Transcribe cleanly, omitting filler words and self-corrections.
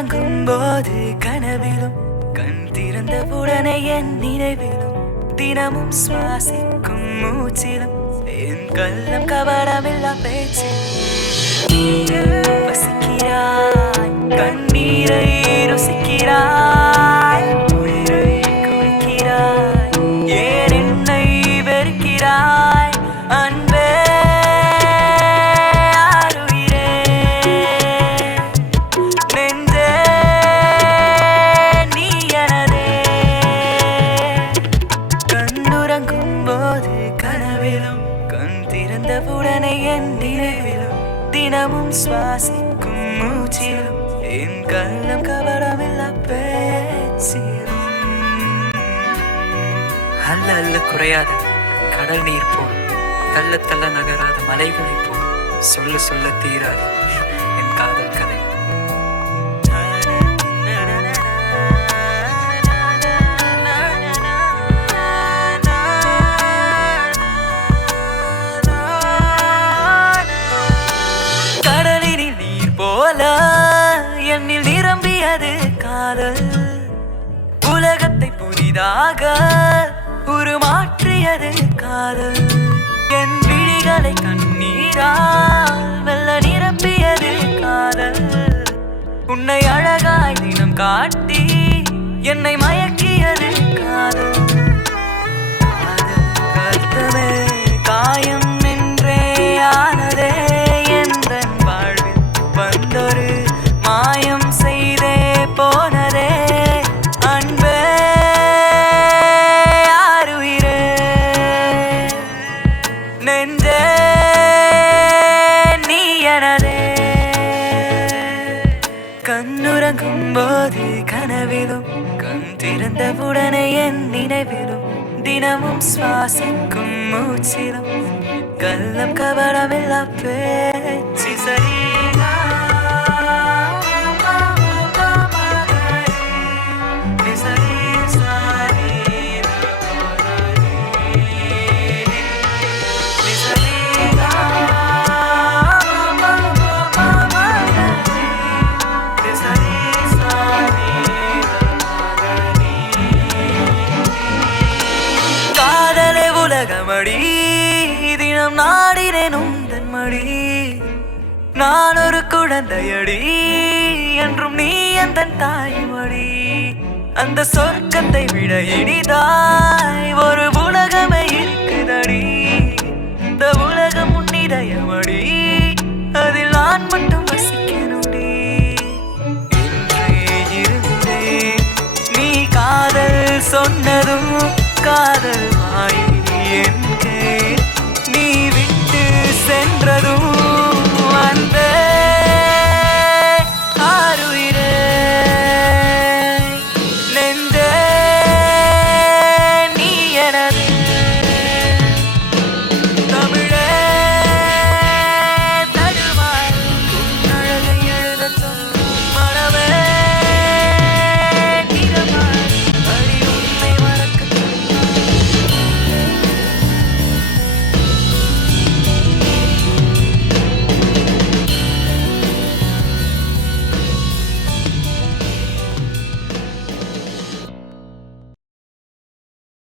கண்ணுறங்கும் போது கனவிலும் கண் திறந்தவுடனே என் நினைவிலும் தினமும் சுவாசிக்கும் மூச்சிலும் என் கள்ளம் கபடமில்லா பேச்சு வசிக்கிறாய் கண்ணீரை ருசிக்கிறாய் உயிரை குடிக்கிறாய் ஏன் என்னை வெறுக்கிறாய் அன்பே திறந்தவுடனே என் நினைவிலும் தினமும் சுவாசிக்கும் மூச்சிலும் என் கள்ளம் கபடமில்லா பேச்சிலும் அல்ல அல்ல குறையாத கடல் நீர் போல் தள்ள தள்ள நகராத மலைகளை போல் சொல்ல சொல்ல தீராது என் காதல் கதை. என்னில் நிரம்பியது காதல் உலகத்தை புதிதாக உருமாற்றியது காதல் என் விழிகளை கண்ணீரால் மெல்ல நிரம்பியது காதல் உன்னை அழகாய் தினம் காட்டி என்னை மயக்கியது காதல் கருத்தமே காயம் என்றே ஆனதே எந்தன் வாழ்வில் வந்தொரு மாயம் செய்தே போனதே அன்பே ஆருயிரே நெஞ்சே நீ எனதே கண்ணுறங்கும் போது கனவிலும் கண் திறந்தவுடனே என் நினைவிலும் தினமும் சுவாசிக்கும் மூச்சிலும் கள்ளம் கபடமில்லா பேச்சு சரி உலகமடி தினம் நாடினேன் உந்தன் மடி நான் ஒரு குழந்தையடி என்றும் நீ எந்தன் தாய்மடி அந்த சொர்க்கத்தை விட இனிதாய் ஒரு உலகமே இருக்குதடி இந்த உலகம் உன்னிதயமடி அதில் நான் மட்டும் வசிக்கணும்டி என்றே இருந்தேன் நீ காதல் சொன்னதும் காதல் வாய் என்கே நீ விட்டு சென்றதும்